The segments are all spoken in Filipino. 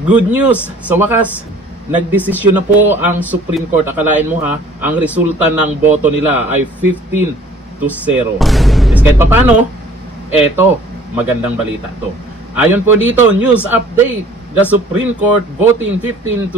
Good news! Sa wakas, nagdesisyon na po ang Supreme Court. Akalain mo ha, ang resulta ng boto nila ay 15-0. Kahit papano, eto, magandang balita to. Ayon po dito, news update. The Supreme Court voting 15-0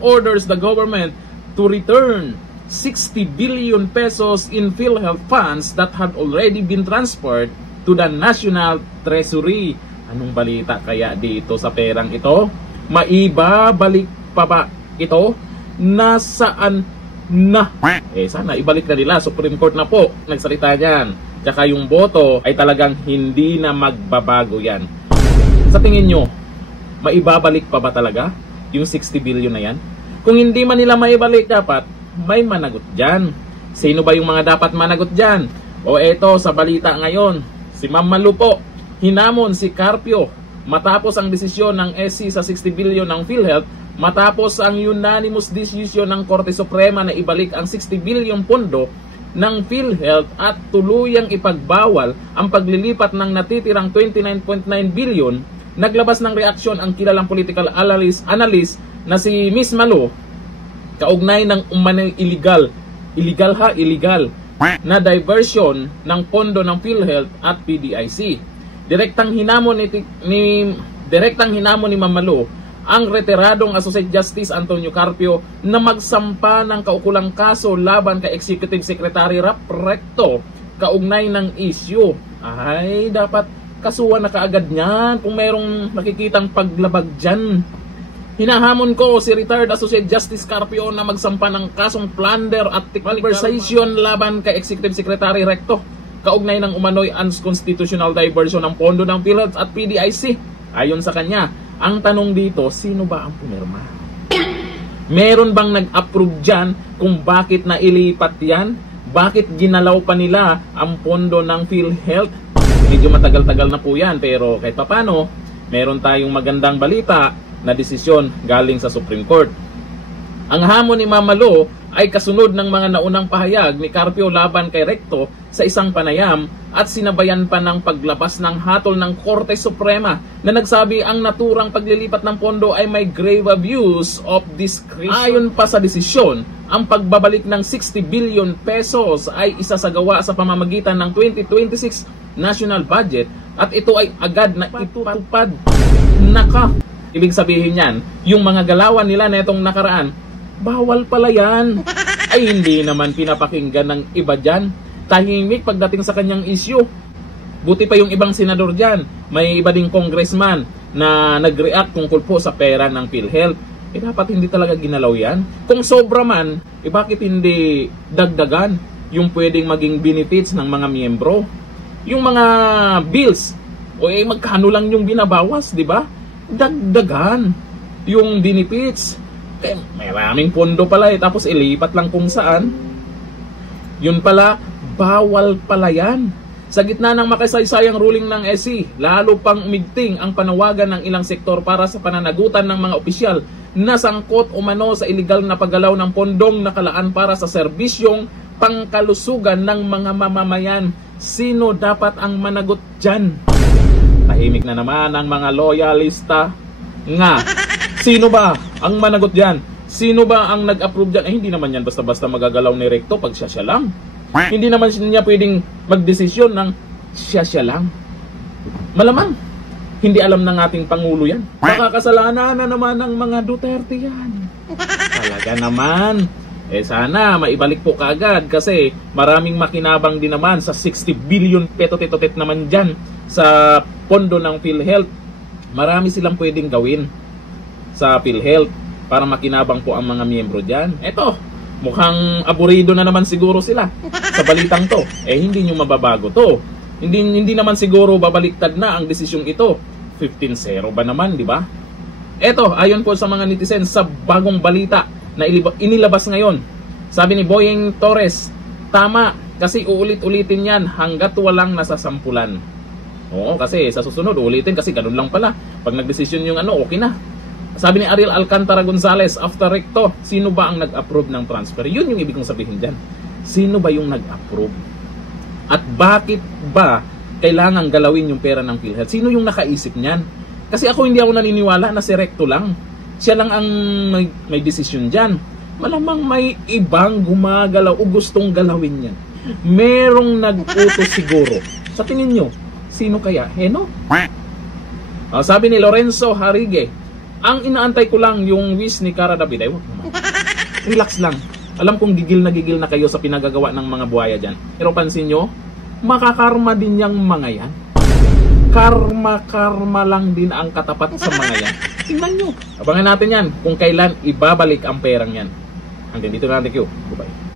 orders the government to return 60 billion pesos in PhilHealth funds that had already been transferred to the National Treasury. Anong balita kaya dito sa perang ito? Maibabalik pa ba ito? Nasaan na? Sana ibalik na nila. Supreme Court na po nagsalita niyan. Tsaka yung boto ay talagang hindi na magbabago yan. Sa tingin nyo, maibabalik pa ba talaga yung 60 billion na yan? Kung hindi man nila maibalik, dapat may managot dyan. Sino ba yung mga dapat managot dyan? O eto sa balita ngayon, si Ma'am Malu po, hinamon si Carpio matapos ang desisyon ng SC sa 60 billion ng PhilHealth, matapos ang unanimous decision ng Korte Suprema na ibalik ang 60 billion pondo ng PhilHealth at tuluyang ipagbawal ang paglilipat ng natitirang 29.9 billion, naglabas ng reaksyon ang kilalang political analyst na si Miss Malu kaugnay ng umano'y illegal na diversion ng pondo ng PhilHealth at PDIC. Direktang hinamon ni Ma'am Malu ang retiradong Associate Justice Antonio Carpio na magsampa ng kaukulang kaso laban kay Executive Secretary Rap Recto kaugnay ng issue. Ay, dapat kasuhan na kaagad niyan kung merong nakikitang paglabag dyan. Hinahamon ko si retired Associate Justice Carpio na magsampa ng kasong plunder at malversation laban kay Executive Secretary Recto kaugnay ng umano'y unconstitutional diversion ng pondo ng PhilHealth at PDIC. Ayon sa kanya, ang tanong dito, sino ba ang pumirma? Meron bang nag-approve dyan kung bakit nailipat yan? Bakit ginalaw pa nila ang pondo ng PhilHealth? Medyo matagal-tagal na po yan, pero kahit papano, meron tayong magandang balita na desisyon galing sa Supreme Court. Ang hamon ni Ma'am Malu ay kasunod ng mga naunang pahayag ni Carpio laban kay Recto sa isang panayam at sinabayan pa ng paglabas ng hatol ng Korte Suprema na nagsabi ang naturang paglilipat ng pondo ay may grave abuse of discretion. Ayon pa sa desisyon, ang pagbabalik ng 60 billion pesos ay isasagawa sa pamamagitan ng 2026 national budget at ito ay agad na ipatupad. Ibig sabihin yan, yung mga galawan nila na itong nakaraan, bawal pala yan. Ay hindi naman pinapakinggan ng iba dyan. Tahimik pagdating sa kanyang issue. Buti pa yung ibang senador dyan. May iba ding congressman na nag-react tungkol po sa pera ng PhilHealth. Dapat hindi talaga ginalaw yan. Kung sobra man, bakit hindi dagdagan yung pwedeng maging benefits ng mga miyembro? Yung mga bills, magkano lang yung binabawas, di ba? Dagdagan yung benefits. Maraming pondo pala tapos ilipat lang kung saan. Yun pala, bawal pala yan. Sa gitna ng makasaysayang ruling ng SC, lalo pang umigting ang panawagan ng ilang sektor para sa pananagutan ng mga opisyal na sangkot umano sa iligal na paggalaw ng pondong nakalaan para sa serbisyong pangkalusugan ng mga mamamayan. Sino dapat ang managot dyan? Tahimik na naman ang mga loyalista nga. Sino ba ang managot dyan? Sino ba ang nag-approve dyan? Hindi naman yan basta-basta magagalaw ni Recto pag siya lang. Hindi naman niya pwedeng magdesisyon ng siya lang. Malamang, hindi alam ng ating Pangulo yan. Makakasalanan na naman ng mga Duterte yan. Talaga naman. Sana maibalik po kaagad kasi maraming makinabang din naman sa 60 billion petot-etotet naman dyan sa pondo ng PhilHealth. Marami silang pwedeng gawin sa PhilHealth para makinabang po ang mga miyembro dyan. Eto, mukhang aburido na naman siguro sila sa balitang to. Hindi nyo mababago to. Hindi naman siguro babaliktad na ang desisyong ito. 15-0 ba naman, di ba? Eto, ayon po sa mga netizen sa bagong balita na inilabas ngayon. Sabi ni Boyeng Torres, tama, kasi uulit-ulitin yan hanggat walang nasasampulan. Oo, kasi sa susunod, ulitin kasi ganun lang pala. Pag nagdesisyon yung okay na. Sabi ni Ariel Alcantara Gonzales, after Recto, sino ba ang nag-approve ng transfer? Yun yung ibig kong sabihin dyan. Sino ba yung nag-approve? At bakit ba kailangan galawin yung pera ng PhilHealth? Sino yung nakaisip niyan? Kasi ako hindi ako naniniwala na si Recto lang. Siya lang ang may desisyon dyan. Malamang may ibang gumagalaw o gustong galawin yan. Merong nag-utos siguro. Sa tingin nyo, sino kaya? Heno? Sabi ni Lorenzo Harige, ang inaantay ko lang yung wish ni Cara David. Ay, wag naman. Relax lang. Alam kong gigil na kayo sa pinagagawa ng mga buhaya dyan. Pero pansin nyo, makakarma din yung mga yan. Karma lang din ang katapat sa mga yan. Tingnan nyo. Abangan natin yan kung kailan ibabalik ang perang yan. Hanggang dito na natin. Goodbye.